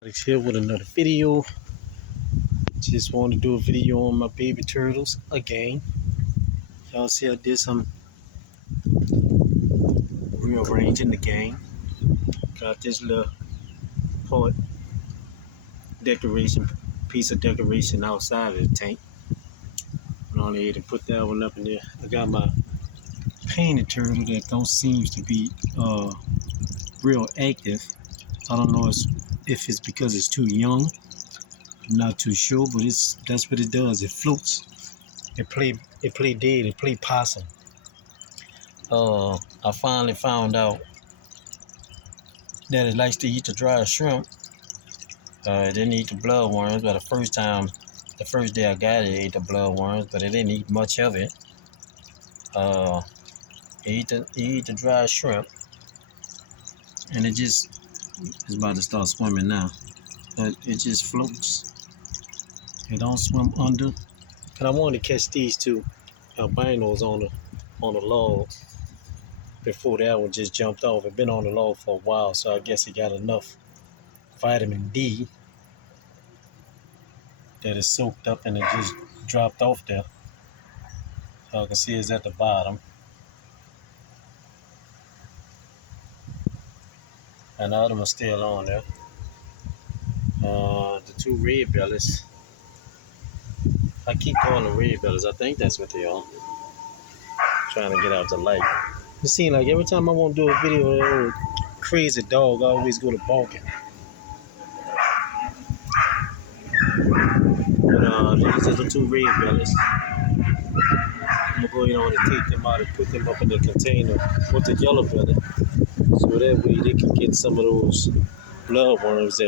Alex here with another video. Just want to do a video on my baby turtles again. Y'all see I did some rearranging the game. Got this little part decoration, piece of decoration outside of the tank. Went on ahead and put that one up in there. I got my painted turtle that don't seem to be real active. I don't know if it's because it's too young. I'm not too sure, but that's what it does. It floats. It play dead. It play possum. I finally found out that it likes to eat the dry shrimp. It didn't eat the bloodworms, but the first day I got it, it ate the bloodworms, but it didn't eat much of it. Uh, it ate the dry shrimp, and it's about to start swimming now. But it just floats. It don't swim under. And I wanted to catch these two albinos on the log before that one just jumped off. It been on the log for a while, so I guess it got enough vitamin D that is soaked up and it just dropped off there. So I can see it's at the bottom. And the other one's still on there. The two red bellies. I keep calling them red bellies. I think that's what they are. Trying to get out the light. It seems like every time I want to do a video of that old crazy dog, I always go to barking. But these are the two red bellies. I'm going to go ahead and take them out and put them up in the container with the yellow belly. So that way they can get some of those bloodworms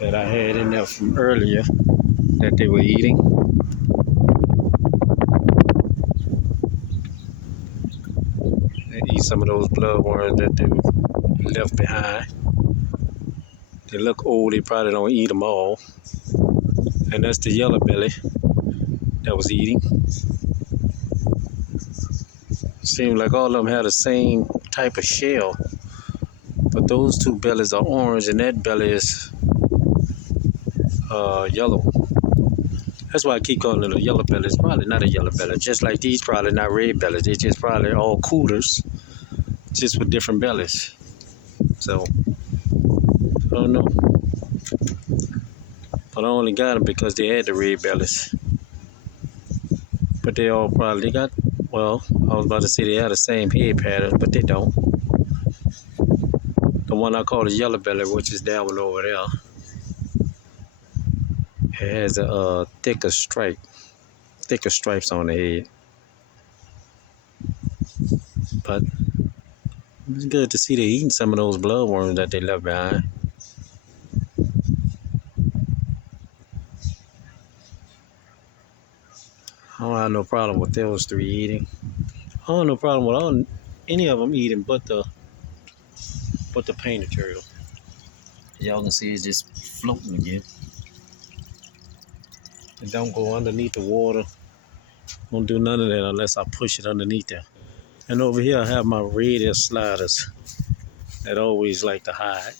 that I had in there from earlier that they were eating. They eat some of those bloodworms that they left behind. They look old, they probably don't eat them all. And that's the yellow belly that was eating. Seems like all of them had the same type of shell. But those two bellies are orange and that belly is yellow. That's why I keep calling it a yellow belly. It's probably not a yellow belly. Just like these probably not red bellies. They just probably all cooters, just with different bellies. So, I don't know. But I only got them because they had the red bellies. But they all probably well, I was about to say they had the same head pattern, but they don't. The one I call the yellow belly, which is that one over there, it has a thicker stripes on the head. But it's good to see they eating some of those bloodworms that they left behind. I don't have no problem with those three eating. I don't have no problem with any of them eating but the painted turtle. Y'all can see it's just floating again. It don't go underneath the water. Don't do none of that unless I push it underneath there. And over here I have my radial sliders that always like to hide.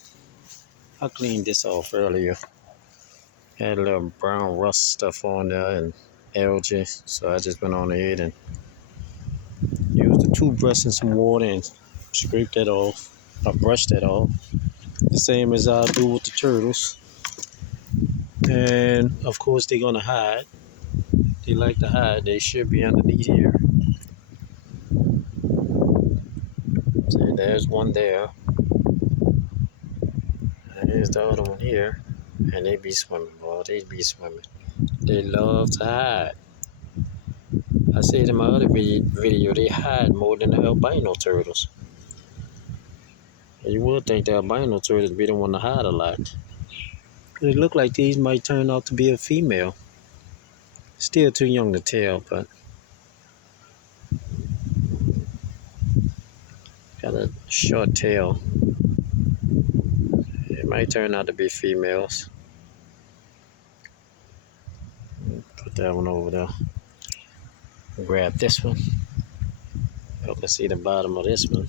I cleaned this off earlier. Had a little brown rust stuff on there and algae, so I just went on ahead and used the toothbrush and some water and scraped that off. I brushed that off. The same as I do with the turtles. And of course they're gonna hide. They like to hide. They should be underneath here. So there's one there. And here's the other one here. And they be swimming, boy. They be swimming. They love to hide. I said in my other video, they hide more than the albino turtles. You would think the albino turtles be the one to hide a lot. It look like these might turn out to be a female. Still too young to tell, but got a short tail. It might turn out to be females. Put that one over there. Grab this one. You can see the bottom of this one.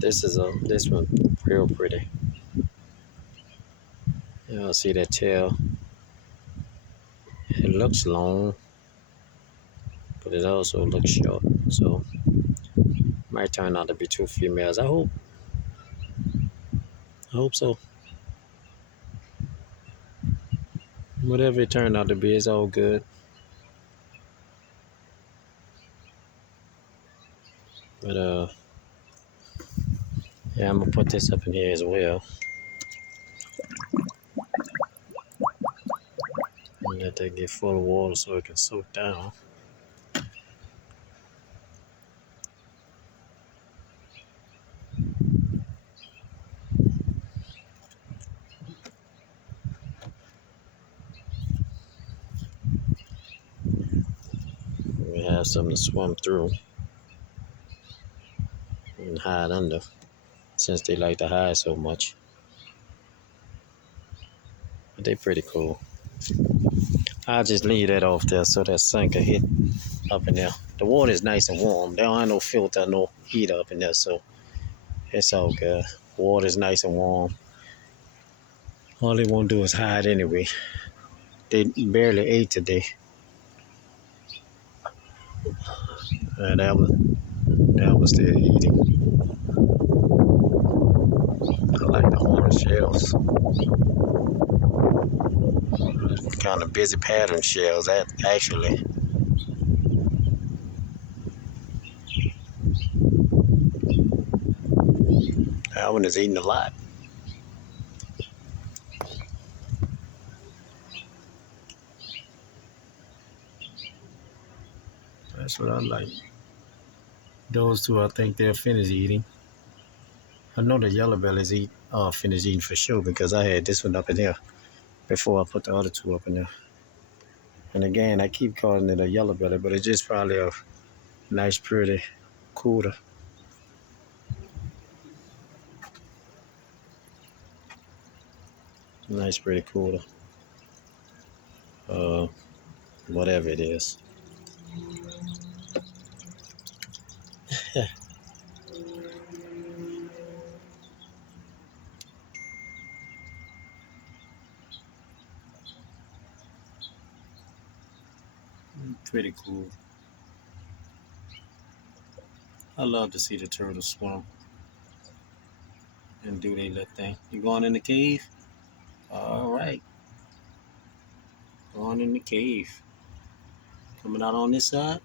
This one real pretty. Y'all see that tail? It looks long, but it also looks short. So might turn out to be two females. I hope. I hope so. Whatever it turned out to be, it's all good. But yeah, I'm gonna put this up in here as well. And let that get full of water so it can soak down. We have something to swim through and hide under, since they like to hide so much. But they pretty cool. I'll just leave that off there so that sun can hit up in there. The water is nice and warm. There ain't no filter, no heat up in there, so it's all good. Water is nice and warm. All they want to do is hide anyway. They barely ate today. That was still eating. I like the orange shells. Kind of busy pattern shells, that actually. That one is eating a lot. That's what I like. Those two, I think they're finished eating. I know the yellow bellies finished eating for sure, because I had this one up in here before I put the other two up in there. And again, I keep calling it a yellow belly, but it's just probably a nice, pretty cooter. Nice, pretty cooter. Whatever it is. Pretty cool. I love to see the turtles swim and do their little thing. You going in the cave? All right. Going in the cave. Coming out on this side?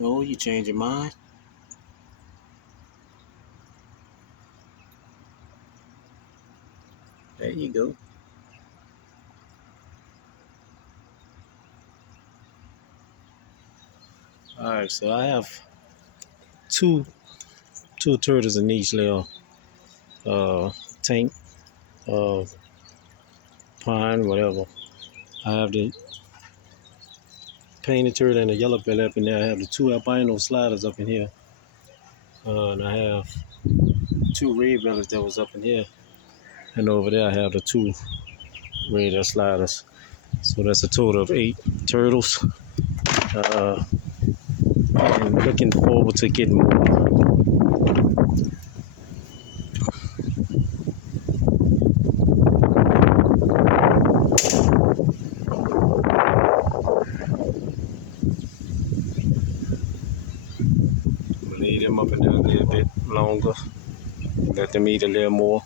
No, you change your mind? There you go. All right, so I have two turtles in each little tank, pond, whatever. I have the painted turtle and the yellow belly up in there. I have the two albino sliders up in here. And I have two red bellies that was up in here. And over there I have the two red sliders. So that's a total of 8 turtles. I'm looking forward to getting more. Leave them up in there a little bit longer. Let them eat a little more.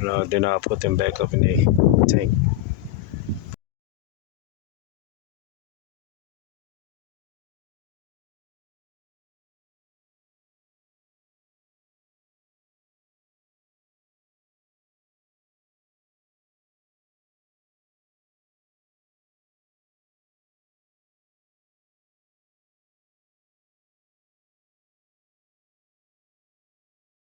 And then I'll put them back up in the tank.